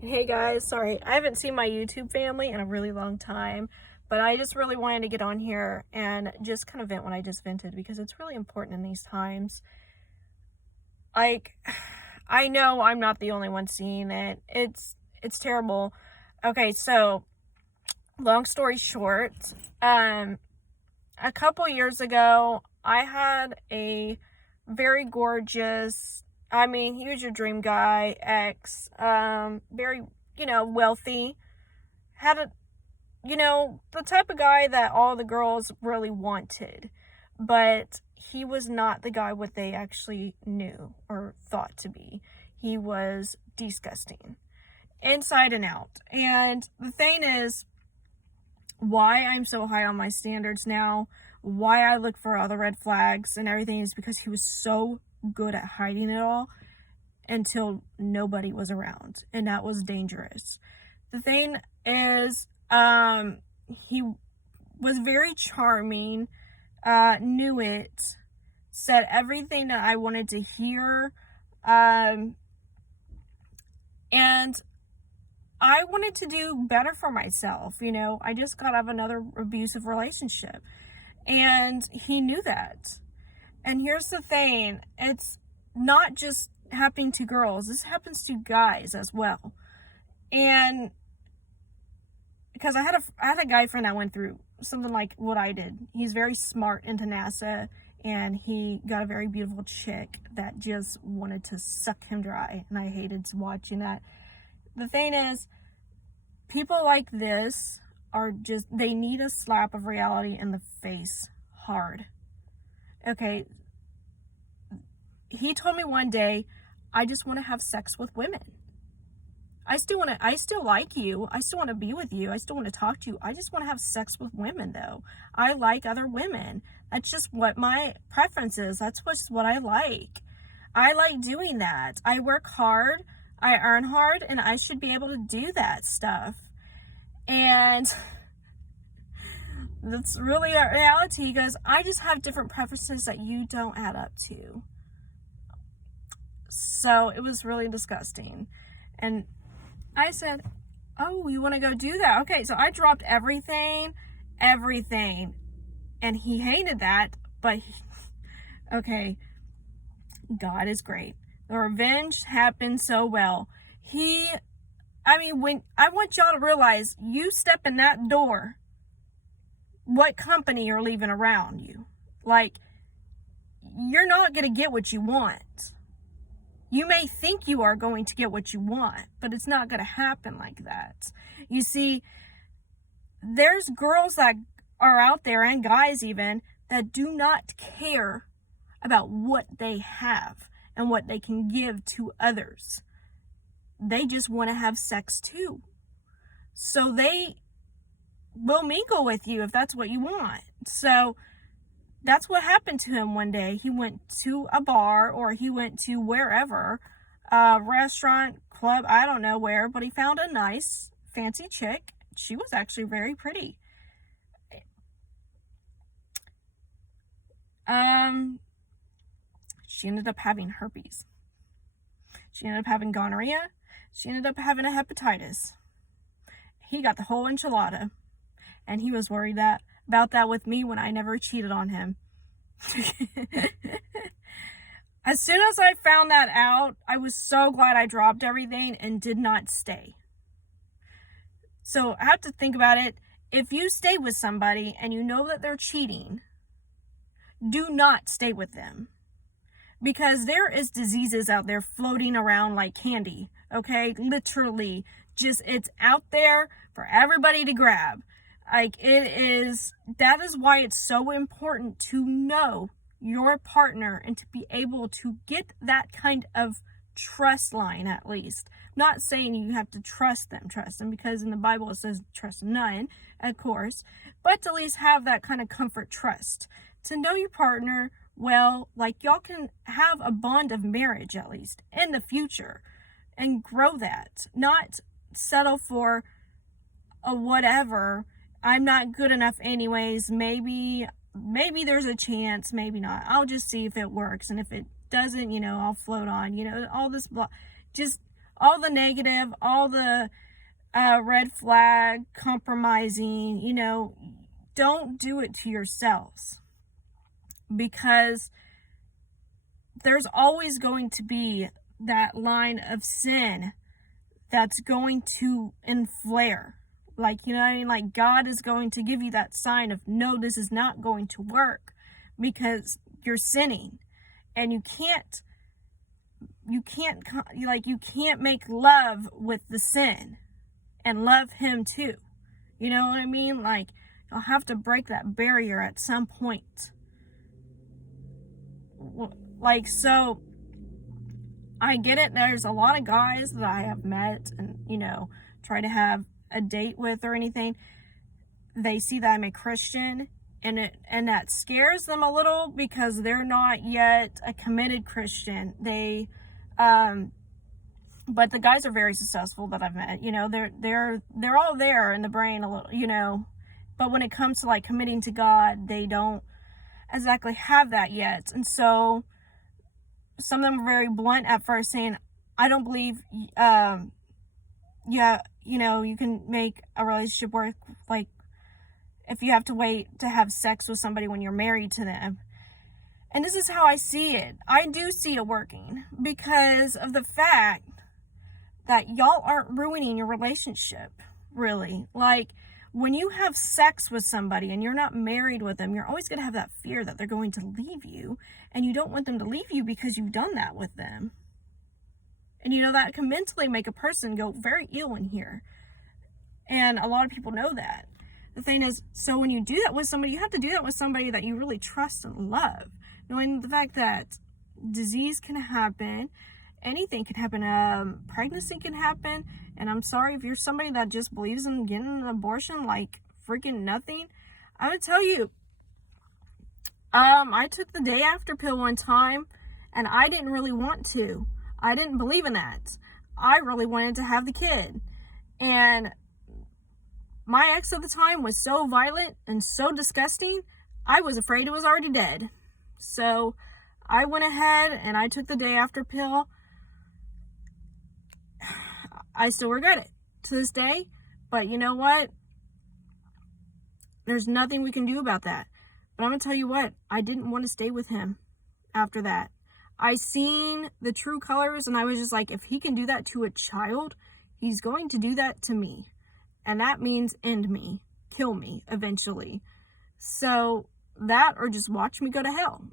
Hey guys, sorry, I haven't seen my YouTube family in a really long time, but I just really wanted to get on here and just kind of vent what I just vented because it's really important in these times. Like, I know I'm not the only one seeing it. It's terrible. Okay, so long story short, a couple years ago, I had a very gorgeous, I mean, he was your dream guy, ex, very, wealthy, had a, the type of guy that all the girls really wanted, but he was not the guy what they actually knew or thought to be. He was disgusting, inside and out. And the thing is, why I'm so high on my standards now, why I look for other red flags and everything is because he was so good at hiding it all until nobody was around, and that was dangerous. The thing is, he was very charming, knew it, said everything that I wanted to hear, and I wanted to do better for myself. I just got out of another abusive relationship, and he knew that. And here's the thing, it's not just happening to girls, this happens to guys as well. And because I had a guy friend that went through something like what I did. He's very smart into NASA, and he got a very beautiful chick that just wanted to suck him dry, and I hated watching that. The thing is, people like this they need a slap of reality in the face hard. Okay, he told me one day, I just want to have sex with women. I still like you. I still want to be with you. I still want to talk to you. I just want to have sex with women, though. I like other women. That's just what my preference is. That's just what I like. I like doing that. I work hard. I earn hard, and I should be able to do that stuff. And that's really a reality, because I just have different preferences that you don't add up to. So it was really disgusting. And I said, oh, you want to go do that? Okay, so I dropped everything. And he hated that, but okay, God is great. The revenge happened so well. When I want y'all to realize, you step in that door, what company you're leaving around you. Like, you're not going to get what you want. You may think you are going to get what you want, but it's not going to happen like that. You see, there's girls that are out there, and guys even, that do not care about what they have and what they can give to others. They just want to have sex too. So they will mingle with you if that's what you want. So that's what happened to him one day. He went to a bar, or he went to wherever, restaurant, club, I don't know where, but he found a nice, fancy chick. She was actually very pretty. She ended up having herpes. She ended up having gonorrhea. She ended up having a hepatitis. He got the whole enchilada, and he was worried about that with me when I never cheated on him. As soon as I found that out, I was so glad I dropped everything and did not stay. So I have to think about it. If you stay with somebody and you know that they're cheating, do not stay with them, because there is diseases out there floating around like candy. Okay, literally, it's out there for everybody to grab. Like, that is why it's so important to know your partner and to be able to get that kind of trust line, at least. Not saying you have to trust them, because in the Bible it says trust none, of course, but to at least have that kind of comfort trust. To know your partner well, like, y'all can have a bond of marriage, at least, in the future, and grow that. Not settle for a whatever, I'm not good enough anyways, maybe there's a chance, maybe not. I'll just see if it works, and if it doesn't, I'll float on, all this just all the negative, all the red flag, compromising, don't do it to yourselves, because there's always going to be that line of sin that's going to inflare. Like, you know what I mean? Like, God is going to give you that sign of, no, this is not going to work, because you're sinning, and you can't make love with the sin and love him too. You know what I mean? Like, you'll have to break that barrier at some point. Like, so I get it. There's a lot of guys that I have met and, try to have a date with or anything. They see that I'm a Christian, and that scares them a little, because they're not yet a committed Christian. But the guys are very successful that I've met. They're all there in the brain a little, but when it comes to like committing to God, they don't exactly have that yet. And so some of them are very blunt at first, saying, I don't believe, you can make a relationship work, like, if you have to wait to have sex with somebody when you're married to them. And this is how I see it. I do see it working, because of the fact that y'all aren't ruining your relationship, really. Like, when you have sex with somebody and you're not married with them, you're always going to have that fear that they're going to leave you, and you don't want them to leave you because you've done that with them. And that can mentally make a person go very ill in here. And a lot of people know that. The thing is, so when you do that with somebody, you have to do that with somebody that you really trust and love. Knowing the fact that disease can happen, anything can happen, pregnancy can happen. And I'm sorry, if you're somebody that just believes in getting an abortion like freaking nothing, I would tell you, I took the day after pill one time, and I didn't really want to. I didn't believe in that. I really wanted to have the kid. And my ex at the time was so violent and so disgusting, I was afraid it was already dead. So I went ahead and I took the day after pill. I still regret it to this day, but you know what? There's nothing we can do about that. But I'm going to tell you what, I didn't want to stay with him after that. I seen the true colors, and I was just like, if he can do that to a child, he's going to do that to me. And that means end me, kill me eventually. So that, or just watch me go to hell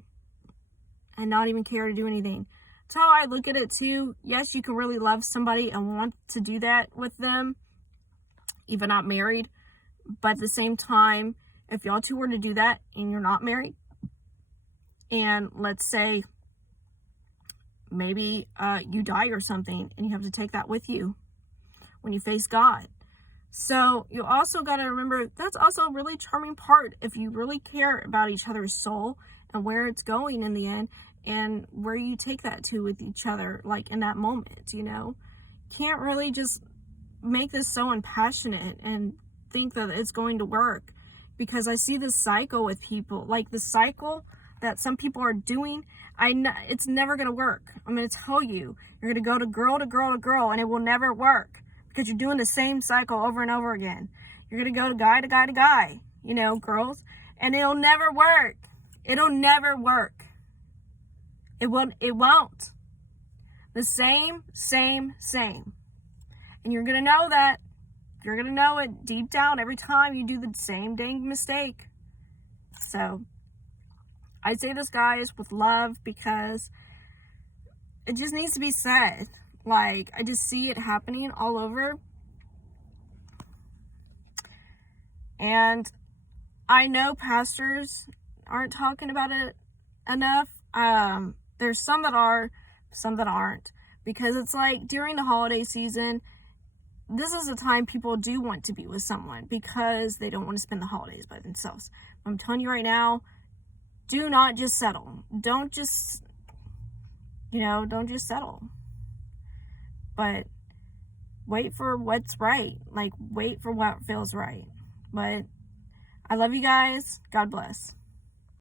and not even care to do anything. That's how I look at it too. Yes, you can really love somebody and want to do that with them, even not married. But at the same time, if y'all two were to do that and you're not married, and let's say maybe you die or something, and you have to take that with you when you face God. So you also got to remember, that's also a really charming part, if you really care about each other's soul and where it's going in the end, and where you take that to with each other, like in that moment. Can't really just make this so impassionate and think that it's going to work, because I see this cycle with people, like the cycle that some people are doing. It's never going to work. I'm going to tell you, you're going to go to girl to girl to girl, and it will never work, because you're doing the same cycle over and over again. You're going to go to guy to guy to guy, girls, and it'll never work. It'll never work. It won't. The same. And you're going to know that. You're going to know it deep down every time you do the same dang mistake. So I say this, guys, with love, because it just needs to be said. Like, I just see it happening all over. And I know pastors aren't talking about it enough. There's some that are, some that aren't. Because it's like, during the holiday season, this is a time people do want to be with someone, because they don't want to spend the holidays by themselves. I'm telling you right now, do not just settle. Don't just settle. But wait for what's right. Like, wait for what feels right. But I love you guys. God bless.